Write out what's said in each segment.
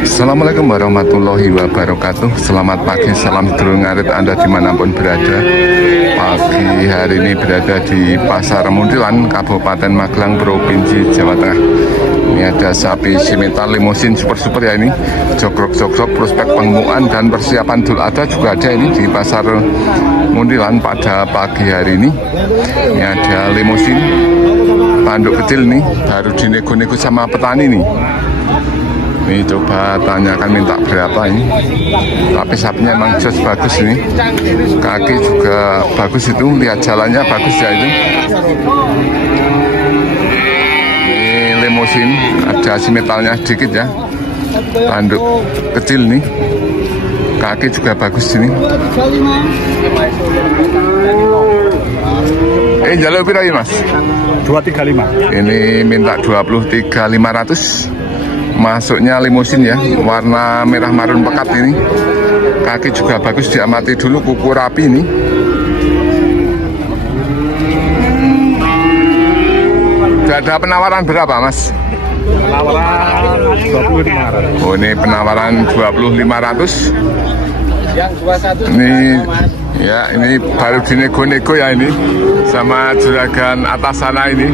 Assalamualaikum warahmatullahi wabarakatuh. Selamat pagi, salam sedulur ngarit Anda dimanapun berada. Pagi hari ini berada di Pasar Muntilan, Kabupaten Magelang, Provinsi Jawa Tengah. Ini ada sapi simental limusin super ya ini, jogrok-jogrok, prospek pengemuan dan persiapan Idul Adha juga ada ini di Pasar Muntilan pada pagi hari ini. Ini ada limusin tanduk kecil nih, baru dinego-nego sama petani nih. Ini coba tanyakan minta berapa ini. Tapi sapinya emang jos bagus ini. Kaki juga bagus itu, lihat jalannya bagus ya itu. Ini limusin, ada simetalnya sedikit ya. Tanduk kecil nih. Kaki juga bagus ini. Jalur pira ini Mas? 235. Ini minta 23.500. Masuknya limusin ya, warna merah marun pekat ini. Kaki juga bagus, diamati dulu, kuku rapi ini. Ada penawaran berapa Mas? Penawaran 25.000. Oh, ini penawaran 25.000. Ini ya, ini baru dinego-nego ya ini sama juragan atas sana ini.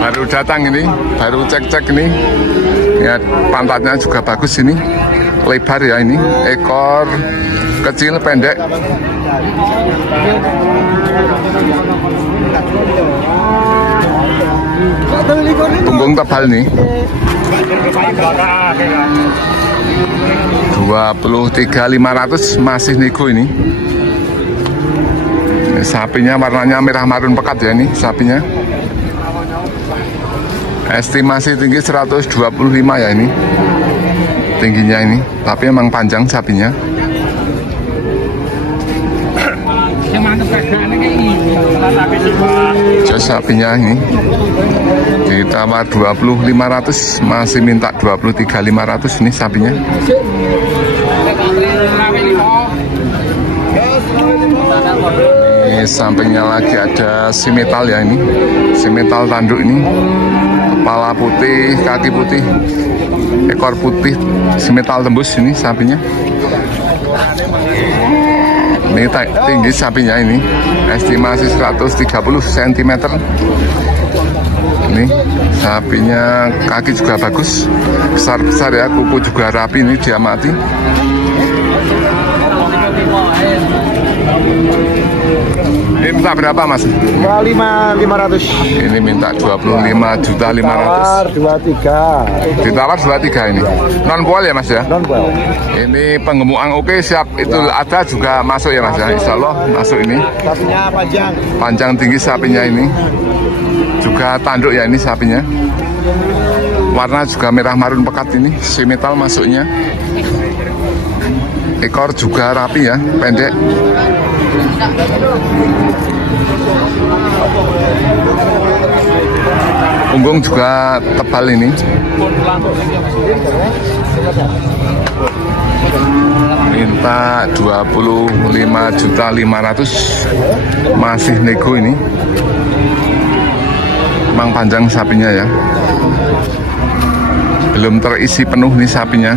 Baru datang ini, baru cek-cek ini. Ya, pantatnya juga bagus ini, lebar ya ini, ekor kecil pendek. Punggung tebal nih. 23.500 masih nego ini. Sapinya warnanya merah marun pekat ya ini sapinya. Estimasi tinggi 125 ya ini tingginya ini, tapi emang panjang sapinya. Jos sapinya ini ditawar 20.500, masih minta 23.500 ini sapinya. Ini sampingnya lagi ada simetal ya ini, simetal tanduk ini. Kepala putih, kaki putih, ekor putih, simetal tembus ini sapinya. Ini tinggi sapinya ini, estimasi 130 cm. Ini sapinya, kaki juga bagus, besar-besar ya, kuku juga rapi ini, diamati. Ini minta berapa Mas? 25.500. Ini minta 25.500.000. 23. Ditawar 23 ini. Non poil ya Mas ya? Non poil. Ini penggemukan oke, siap itu ada juga masuk ya Mas ya? Insya Allah masuk ini. Sapinya panjang. Panjang tinggi sapinya ini. Juga tanduk ya ini sapinya. Warna juga merah marun pekat ini. Simetal masuknya. Ekor juga rapi ya, pendek. Punggung juga tebal ini. Minta 25.500.000, masih nego ini. Emang panjang sapinya ya, belum terisi penuh nih sapinya.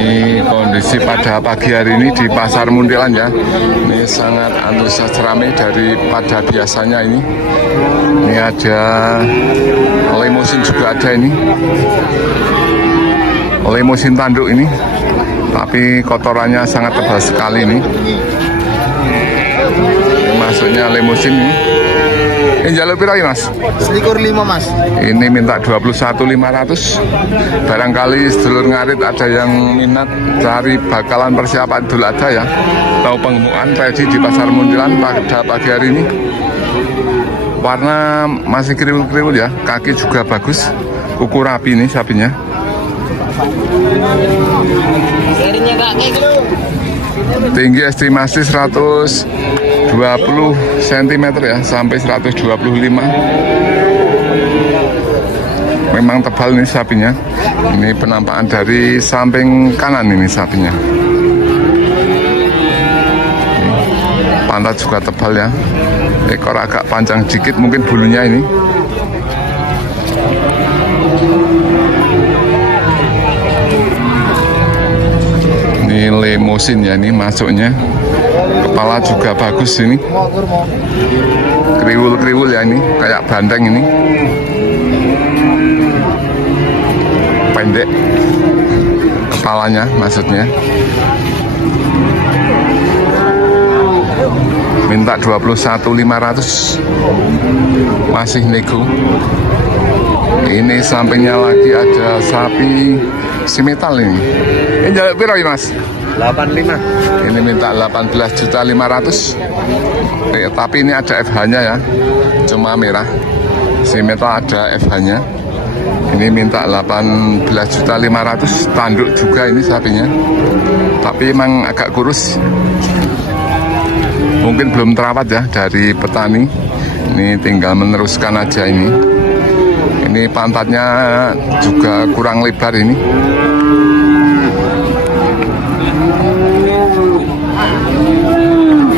Ini kondisi pada pagi hari ini di Pasar Muntilan ya. Ini sangat antusias ramai daripada biasanya ini. Ini ada limusin juga ada ini. Limusin tanduk ini. Tapi kotorannya sangat tebal sekali ini. Masuknya limusin ini. Ini jalur pira Mas? 25 Mas. Ini minta 21.500. Barangkali sedulur ngarit ada yang minat cari bakalan persiapan Idul Adha ya, tahu penggemukan pedi di Pasar Muntilan pada pagi hari ini. Warna masih kriwil-kriwil ya, kaki juga bagus, kuku rapi ini sapinya. Tinggi estimasi 120 cm ya, sampai 125. Memang tebal nih sapinya. Ini penampakan dari samping kanan ini sapinya. pantat juga tebal ya. Ekor agak panjang dikit mungkin bulunya ini. Ini lemosin ya, ini masuknya. Kepala juga bagus ini. Kriwul-kriwul ya, ini kayak bandeng ini. Pendek kepalanya maksudnya. Minta 21.500, masih nego. Ini sampingnya lagi ada sapi simetal ini. Ini jaluk piro ya Mas? 85. Ini minta 18.500.000. Tapi ini ada FH-nya ya, cuma merah. Simetal ada FH-nya. Ini minta 18.500.000, tanduk juga ini sapinya. Tapi emang agak kurus. Mungkin belum terawat ya dari petani. Ini tinggal meneruskan aja ini. Ini pantatnya juga kurang lebar ini.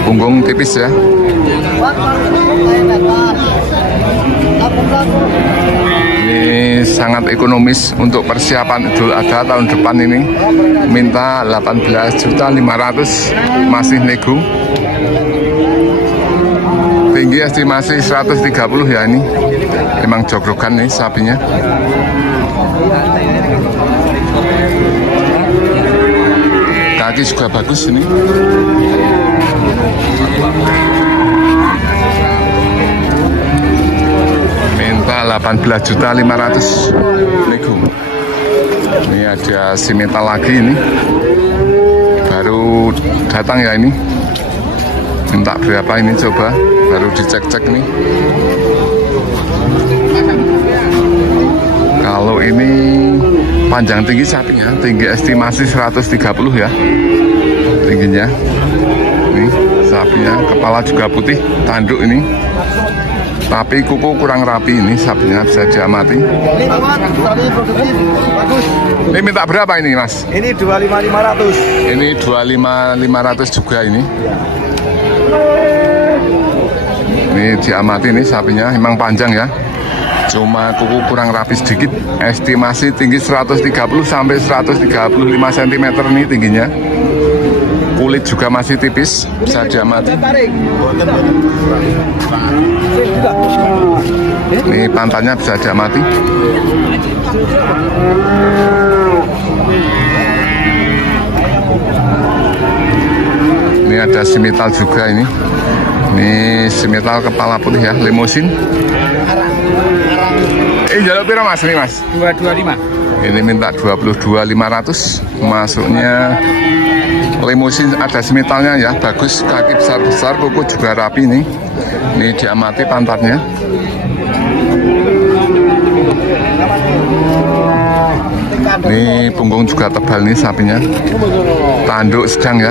Punggung tipis ya. Ini sangat ekonomis untuk persiapan Idul Adha tahun depan ini. Minta 18.500.000, masih nego. Tinggi estimasi 130 ya ini. Emang jogrogan nih sapinya. Kaki juga bagus ini. Minta 18.500.000 nego. Ini ada simetal lagi ini. Baru datang ya ini. Minta berapa ini coba, baru dicek-cek nih. Kalau ini panjang tinggi sapinya, tinggi estimasi 130 ya tingginya. Nih sapinya, kepala juga putih, tanduk ini. Tapi kuku kurang rapi ini sapinya, bisa diamati. Ini minta berapa ini Mas? Ini 25.500. Ini 25.500 juga ini. Ini diamati nih sapinya, emang panjang ya. Cuma kuku kurang rapi sedikit. Estimasi tinggi 130 sampai 135 cm nih tingginya. Kulit juga masih tipis, bisa diamati. Ini pantatnya bisa diamati. Ini ada simetal juga ini. Ini simetal kepala putih ya, lemosin. Jaluk piro Mas ini Mas? 225. Ini minta 22.500. Masuknya lemosin, ada simetalnya ya, bagus. Kaki besar-besar, kuku juga rapi nih. Ini diamati pantatnya. Ini punggung juga tebal nih sapinya. Tanduk sedang ya.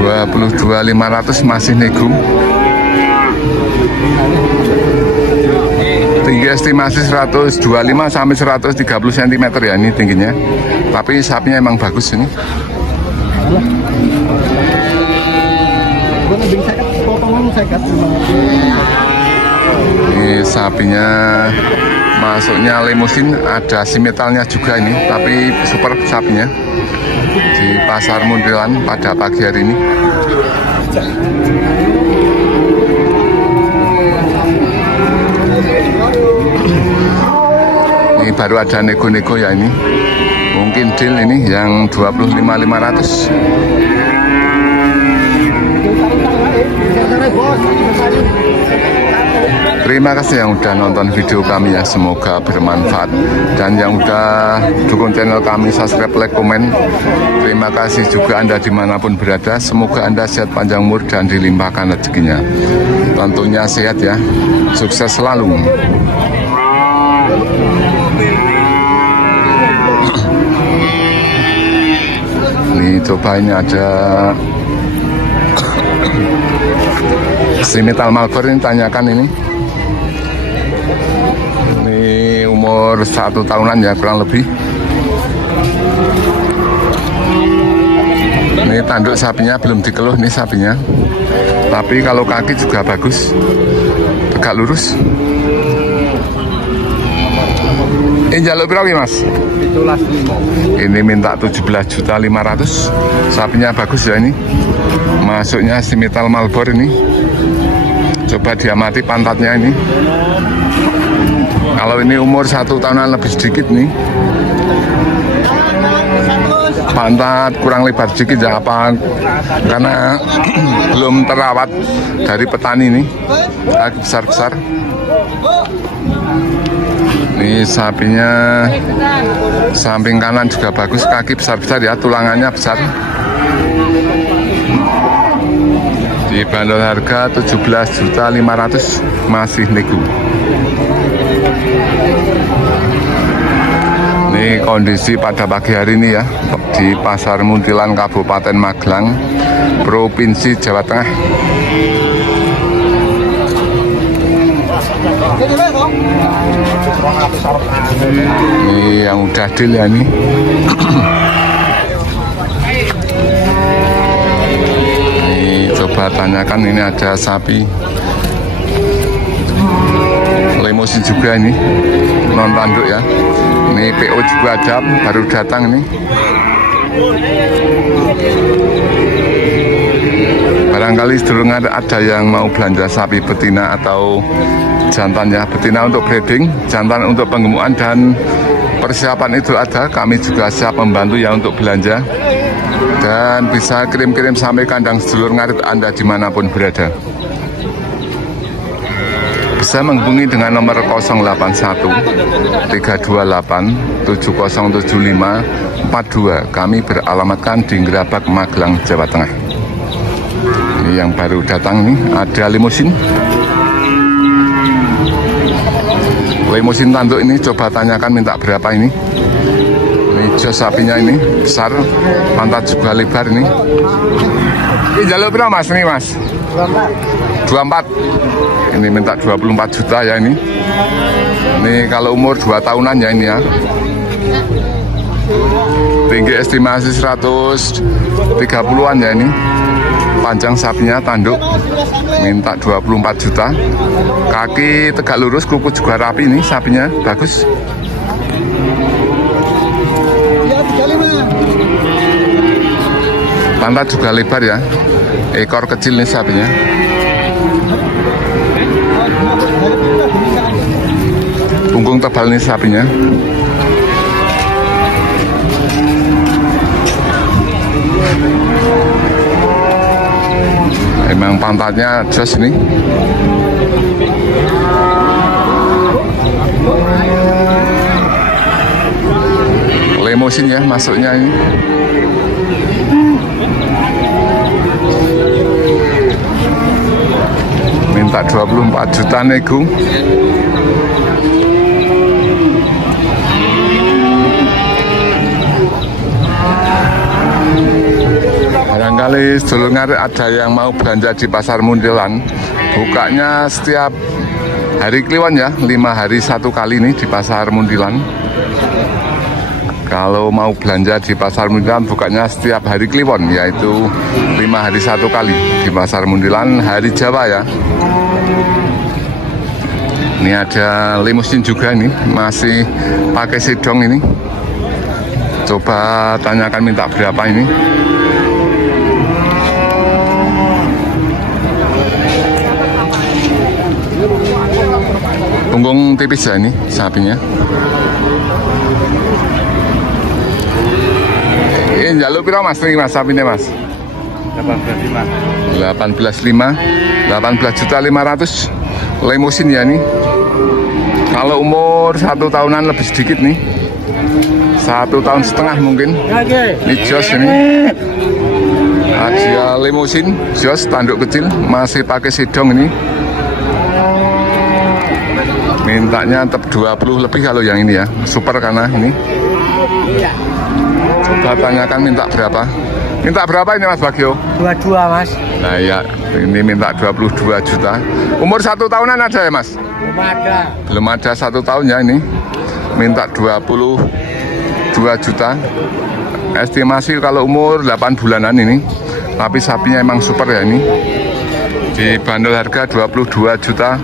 22.500 masih nego. Tinggi estimasi 125 sampai 130 cm ya ini tingginya. Tapi sapinya emang bagus ini. Ini sapinya masuknya lemosin, ada simetalnya juga ini. Tapi super sapinya. Di Pasar Muntilan pada pagi hari ini. Ini baru ada nego-nego ya ini. Mungkin deal ini yang 25.500. Terima kasih yang udah nonton video kami ya, semoga bermanfaat. Dan yang udah dukung channel kami, subscribe, like, komen. Terima kasih juga Anda dimanapun berada. Semoga Anda sehat, panjang umur, dan dilimpahkan rezekinya. Tentunya sehat ya, sukses selalu. Nih coba ini ada simetal Malbor ini, tanyakan ini. Ini umur 1 tahunan ya kurang lebih. Ini tanduk sapinya belum dikeluh nih sapinya. Tapi kalau kaki juga bagus, tegak lurus. Ini jaluk berapa mas? Itulah 5. Ini minta 17.500.000. Sapinya bagus ya ini. Masuknya Simmental Marlboro ini. Coba diamati pantatnya ini. Kalau ini umur 1 tahunan lebih sedikit nih. Pantat kurang lebar sedikit ya, apa karena belum terawat dari petani nih. Kaki besar-besar. Ini sapinya samping kanan juga bagus, kaki besar-besar ya, tulangannya besar. Dibanderol harga 17.500.000, masih nego. Ini kondisi pada pagi hari ini ya, di Pasar Muntilan, Kabupaten Magelang, Provinsi Jawa Tengah. Ini yang udah deal ya nih. Ini coba tanyakan, ini ada sapi limusin juga ini, non tanduk ya. Ini PO juga ada, baru datang nih. Barangkali sedulur ada yang mau belanja sapi betina atau jantannya, betina untuk breeding, jantan untuk penggemukan dan persiapan itu ada. Kami juga siap membantu ya untuk belanja, dan bisa kirim-kirim sampai kandang sedulur ngarit Anda dimanapun berada. Bisa menghubungi dengan nomor 081 328 7075 42. Kami beralamatkan di Gerabak, Magelang, Jawa Tengah. Ini yang baru datang nih, ada limusin. Limusin tanduk ini coba tanyakan minta berapa ini. Ini jos sapinya ini besar, pantat juga lebar ini. Ini jalur berapa mas ini mas? 24. Ini minta 24 juta ya ini. Ini kalau umur 2 tahunan ya ini ya. Tinggi estimasi 130-an ya ini. Panjang sapinya tanduk, minta 24 juta. Kaki tegak lurus, kuku juga rapi ini sapinya, bagus. Pantat juga lebar ya. Ekor kecil nih sapinya. Punggung tebal nih sapinya. Emang pantatnya jos ini. Limusin ya masuknya ini. Minta 24 juta nego. Barangkali sedulur ngarit ada yang mau belanja di Pasar Muntilan. Bukanya setiap hari Kliwon ya, 5 hari 1 kali nih di Pasar Muntilan. Kalau mau belanja di Pasar Muntilan bukanya setiap hari Kliwon, yaitu 5 hari 1 kali di Pasar Muntilan, hari Jawa ya. Ini ada limusin juga ini, masih pakai sidong ini. Coba tanyakan minta berapa ini. Punggung tipis ya ini sapinya. Ini jalur piro mas nih mas sapinya mas? 18.500. 18.500.000. Limusin ya nih. Kalau umur 1 tahunan lebih sedikit nih, 1,5 tahun mungkin. Ini jos ini. Ada limusin, jos tanduk kecil, masih pakai sidong ini. Mintanya tetap 20 lebih kalau yang ini ya, super karena ini. Coba tanyakan minta berapa. Minta berapa ini Mas Bagio? 22 mas. Nah ya, ini minta 22 juta. Umur 1 tahunan ada ya Mas? Belum ada. Belum ada 1 tahun ya ini. Minta 22 juta. estimasi kalau umur 8 bulanan ini. Tapi sapinya emang super ya ini. Dibanderol harga 22 juta.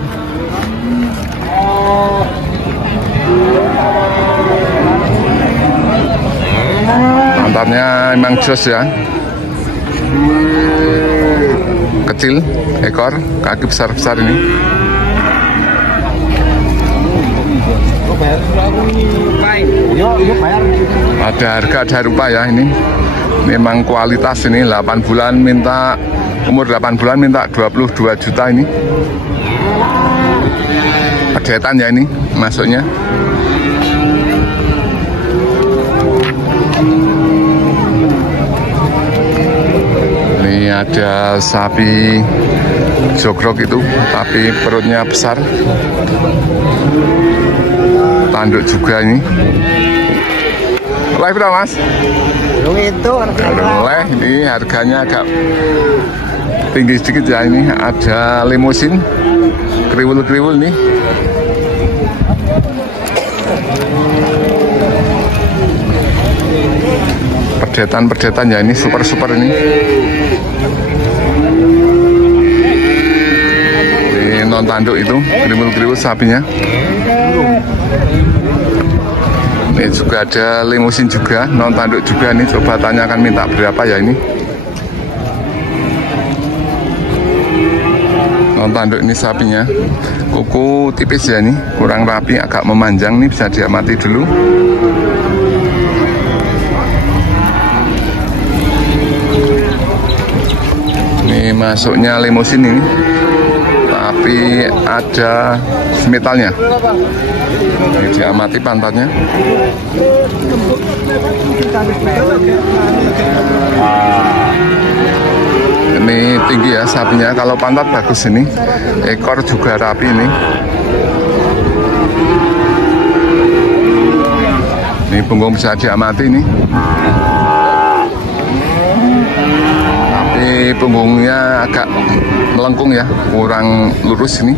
Pantatnya emang jos ya. Kecil ekor, kaki besar-besar ini. Ada harga ada rupa ya ini. Memang kualitas ini 8 bulan minta umur 8 bulan minta 22 juta ini. Pedetan ya ini masuknya. Ini ada sapi jogrok itu, tapi perutnya besar. Tanduk juga ini. Live berapa mas? Itu oleh ini harganya agak tinggi sedikit ya ini. Ada limusin kriwul-kriwul nih. Perdetan ya ini super ini. Ini non tanduk itu kriwul-kriwul sapinya. Ini juga ada limusin juga, non tanduk juga nih. Coba tanyakan minta berapa ya ini. Non tanduk ini sapinya. Kuku tipis ya nih, kurang rapi, agak memanjang nih, bisa diamati dulu. Ini masuknya limusin ini. Tapi ada metalnya. Ini diamati pantatnya. Ini tinggi ya sapinya. Kalau pantat bagus ini. Ekor juga rapi ini. Ini punggung bisa diamati ini. Tapi punggungnya agak melengkung ya, kurang lurus ini.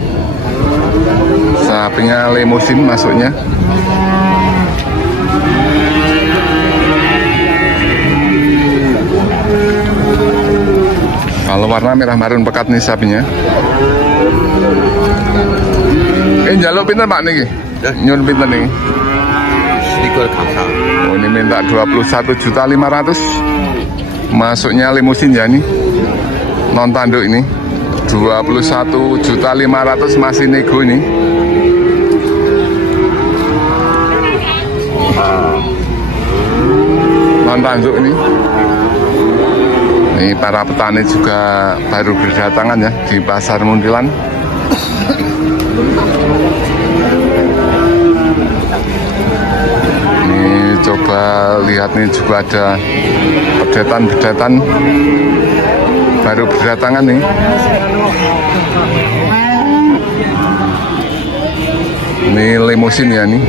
Sapinya limusin masuknya. Kalau warna merah marun pekat nih sapinya. Ini jaluk pinten Pak niki? Nyun pinten nih? Oh, ini minta 21.500.000. Masuknya limusin ya ini. Non tanduk ini. 21.500.000 masih nego ini. Non tanduk ini. Ini para petani juga baru berdatangan ya di Pasar Muntilan. Ini coba lihat nih, juga ada pedetan baru berdatangan nih. Ini limusin ya nih.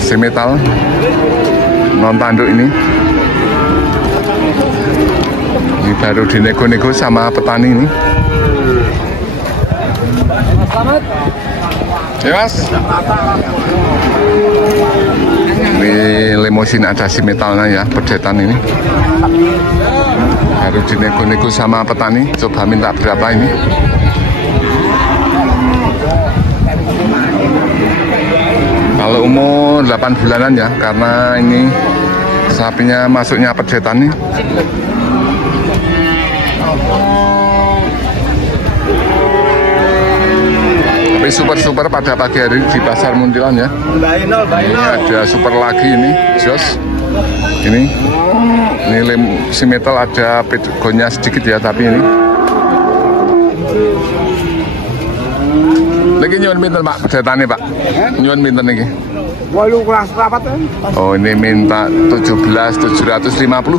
Semetal non tanduk ini. Ini baru dinego-nego sama petani ini. Selamat. Ya mas. Ini limusin ada semetalnya ya, pedetan ini. Baru dinego-nego sama petani. Coba minta berapa ini. Kalau umur 8 bulanan ya, karena ini sapinya masuknya pedetan nih. Tapi super pada pagi hari di Pasar Muntilan ya. Ini ada super lagi ini, jos. Ini si metal ada pegonya sedikit ya, tapi ini. Lagi nyuwun pinten Pak, pedetane Pak. Nyuwun pinten niki? 8 kelas rapat. Oh, ini minta 17.750.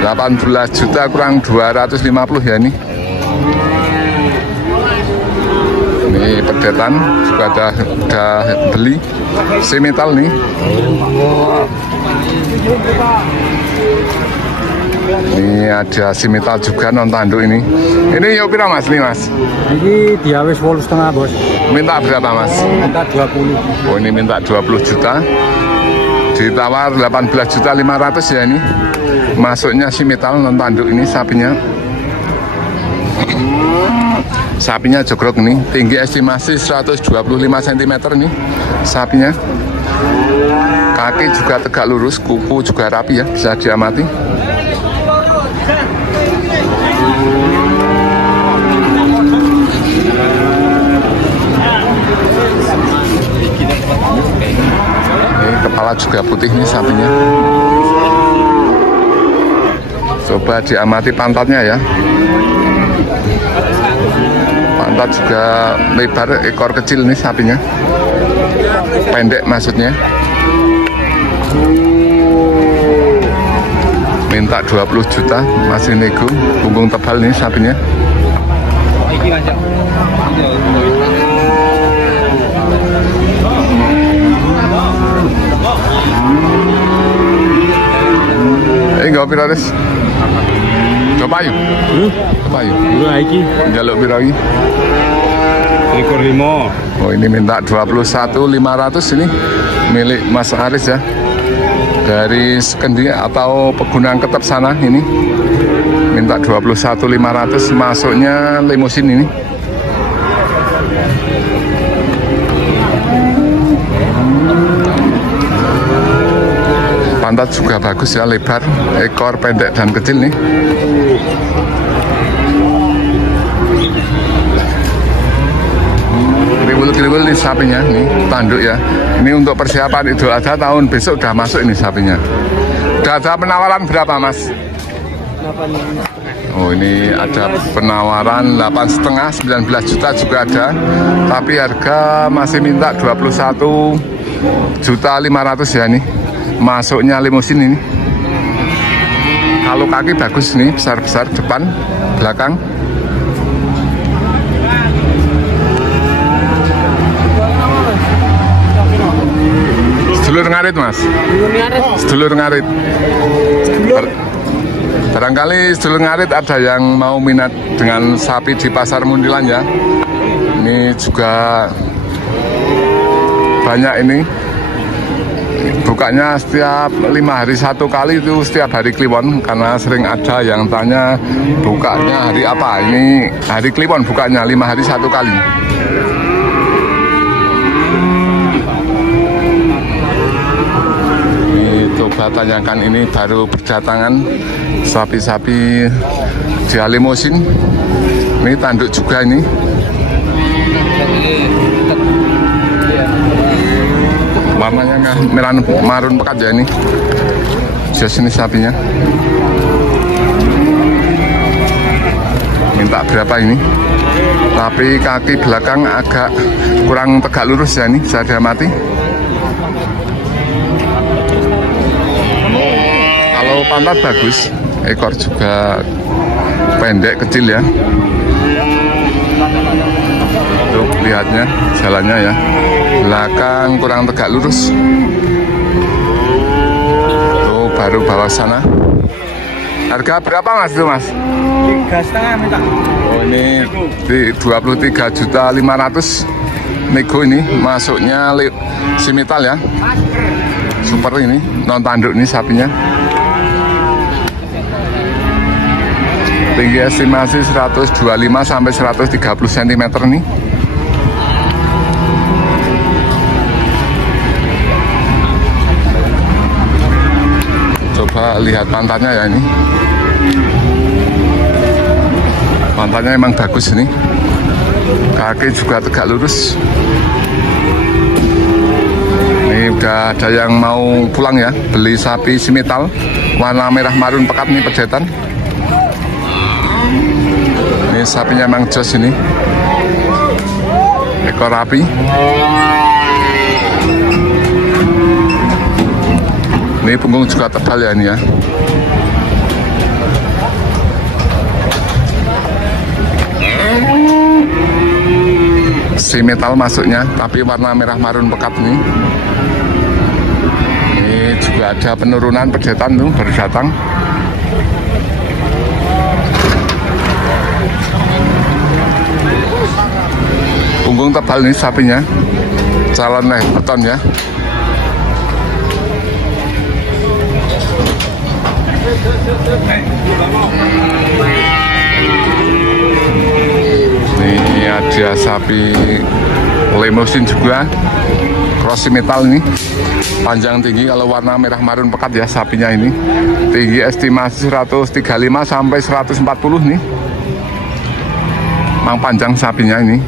18 juta kurang 250 ya ini. Ini pedetan juga ada beli semetal nih. Ini ada semetal juga non tanduk ini. Ini yuk pira mas nih mas? Ini dia wis 8,5 bos. Minta berapa mas? Minta 20. Oh ini minta 20 juta. ditawar 18.500.000 ya ini. Masuknya simital non tanduk ini sapinya. Sapinya jogrok nih, tinggi estimasi 125 cm nih sapinya. Kaki juga tegak lurus, kuku juga rapi ya, bisa diamati. Ini kepala juga putih nih sapinya. Coba diamati pantatnya ya. Pantat juga lebar, ekor kecil nih sapinya. Pendek maksudnya. Minta 20 juta, masih nego. Punggung tebal nih sapinya. Enggak piraris. Coba yuk. Coba yuk. Jaluk pira iki? 3.5. Oh, ini minta 21.500 ini milik Mas Aris ya. Dari Sekendi atau Pegunungan Ketep sana ini. Minta 21.500, masuknya limusin ini. Pantat juga bagus ya, lebar, ekor pendek dan kecil nih. Kriwil-kriwil nih sapinya, nih tanduk ya. Ini untuk persiapan Idul Adha tahun besok udah masuk ini sapinya. Udah ada penawaran berapa Mas? 8. Oh, ini ada penawaran 8,5, 19 juta juga ada. Tapi harga masih minta 21.500.000 ya nih. Masuknya limusin ini. Kalau kaki bagus nih, besar-besar depan, belakang. Sedulur ngarit Mas. Sedulur ngarit. Barangkali sedulur ngarit ada yang mau minat dengan sapi di Pasar Muntilan ya. Ini juga banyak ini. Bukanya setiap 5 hari 1 kali itu setiap hari Kliwon, karena sering ada yang tanya bukanya hari apa. Ini hari Kliwon bukanya 5 hari 1 kali. Ini coba tanyakan, ini baru berdatangan sapi-sapi di limusin. Ini tanduk juga ini. Warnanya merah marun pekat ya ini. Jas ini sapinya. Minta berapa ini? Tapi kaki belakang agak kurang tegak lurus ya ini, bisa diamati. Kalau pantat bagus, ekor juga pendek kecil ya. Tuh lihatnya jalannya ya. Belakang kurang tegak lurus. Tuh baru bawah sana. Harga berapa Mas itu Mas? 3,5 minta. Oh, ini di 23.500.000 nego ini. Masuknya simital ya. Super ini, non tanduk ini sapinya. Tinggi estimasi 125 sampai 130 cm nih. Coba lihat pantatnya ya ini. Pantatnya emang bagus ini. Kaki juga tegak lurus. Ini udah ada yang mau pulang ya, beli sapi simital warna merah marun pekat nih, pejetan. Ini sapinya emang jos ini. Ekor rapi. Ini punggung juga tebal ya ini ya. Si metal masuknya, tapi warna merah marun pekat nih. Ini juga ada penurunan pejetan tuh baru datang. Punggung tebal nih sapinya. Calon beton ya. ada sapi Limousin juga cross metal ini, panjang tinggi. Kalau warna merah marun pekat ya sapinya ini, tinggi estimasi 135 sampai 140 nih. Memang panjang sapinya ini.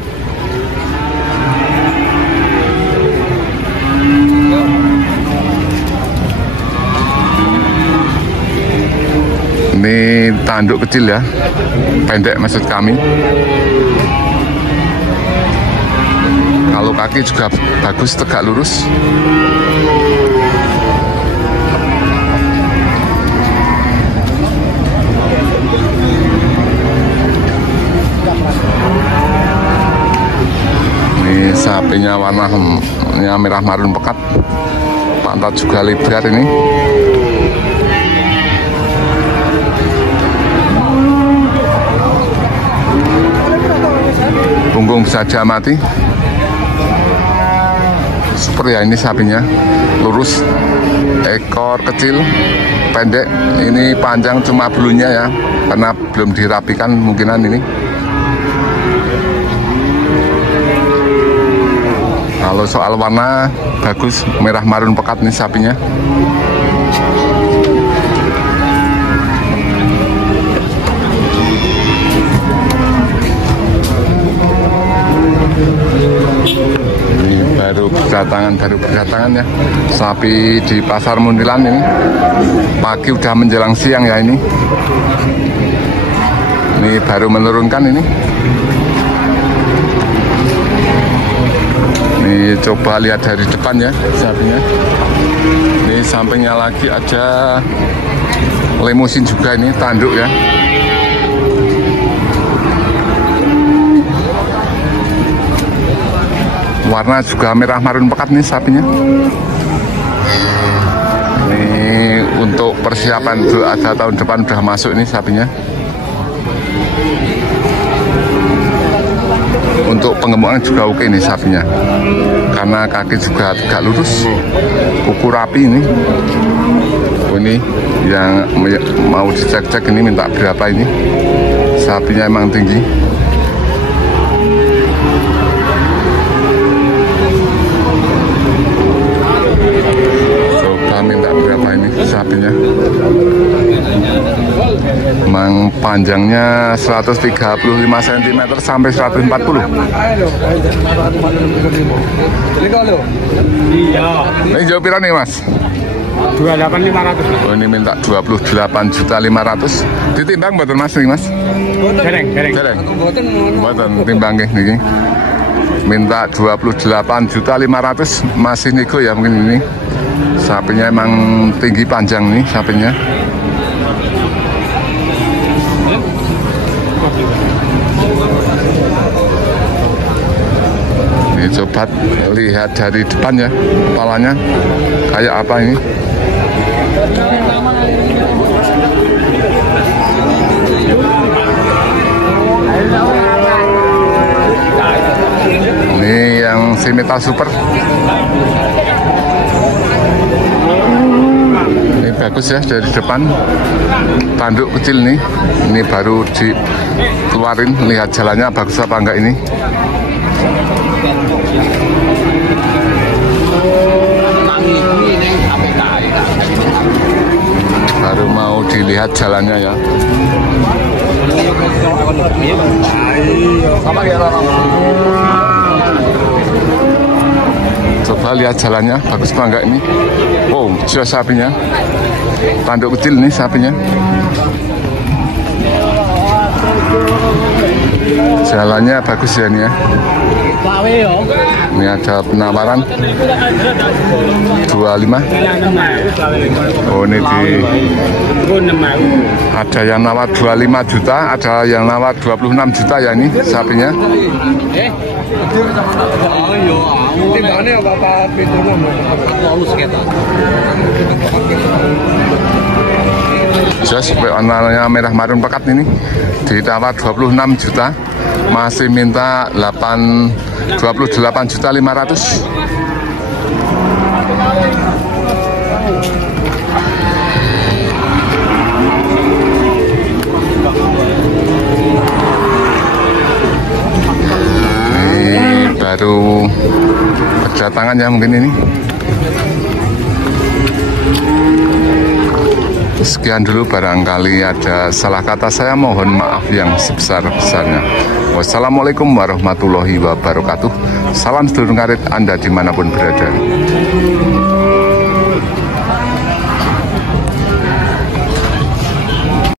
Ini tanduk kecil ya, pendek maksud kami. Kalau kaki juga bagus, tegak lurus. Ini sapinya warnanya merah marun pekat, pantat juga lebar ini. Punggung saja mati. Super ya ini sapinya, lurus, ekor kecil, pendek. Ini panjang cuma bulunya ya, karena belum dirapikan mungkinan ini. Kalau soal warna bagus, merah marun pekat nih sapinya. Baru berdatangan ya sapi di Pasar Muntilan ini. Pagi udah menjelang siang ya ini. Ini baru menurunkan ini. Ini coba lihat dari depan ya sapinya. Ini sampingnya lagi ada Limousin juga ini, tanduk ya. Warna juga merah marun pekat nih sapinya. Ini untuk persiapan ada tahun depan udah masuk ini sapinya. Untuk pengembangan juga oke nih sapinya, karena kaki juga tegak lurus, kuku rapi ini. Ini yang mau dicek-cek ini minta berapa ini. Sapinya emang tinggi. Minta berapa ini sapinya. Memang panjangnya 135 cm sampai 140. Ini jauh pira nih Mas? 28.500. Oh, ini minta 28.500.000. Ditimbang betul Mas nih Mas? Dereng. Mboten timbang nggih. Minta 28.500.000, masih nego ya mungkin ini. Sapinya emang tinggi panjang nih sapinya. Ini coba lihat dari depan ya, kepalanya kayak apa ini. Ini yang Simetal Super. Ini bagus ya dari depan, tanduk kecil nih. Ini baru dikeluarin, lihat jalannya bagus apa enggak ini. Baru mau dilihat jalannya ya. Coba lihat jalannya bagus apa enggak ini. Wow, jelas sapinya. Tanduk kecil nih sapinya. Jalannya bagus ya ini ya. Ini ada penawaran 25. Oh ini ada yang nawar 25 juta, ada yang nawar 26 juta ya ini sapinya. Jelas warnanya merah marun pekat ini, ditawar 26 juta, masih minta 28.500.000. baru berdatangan ya mungkin ini. Sekian dulu, barangkali ada salah kata saya, mohon maaf yang sebesar-besarnya. Wassalamualaikum warahmatullahi wabarakatuh. Salam sedulur ngarit Anda dimanapun berada.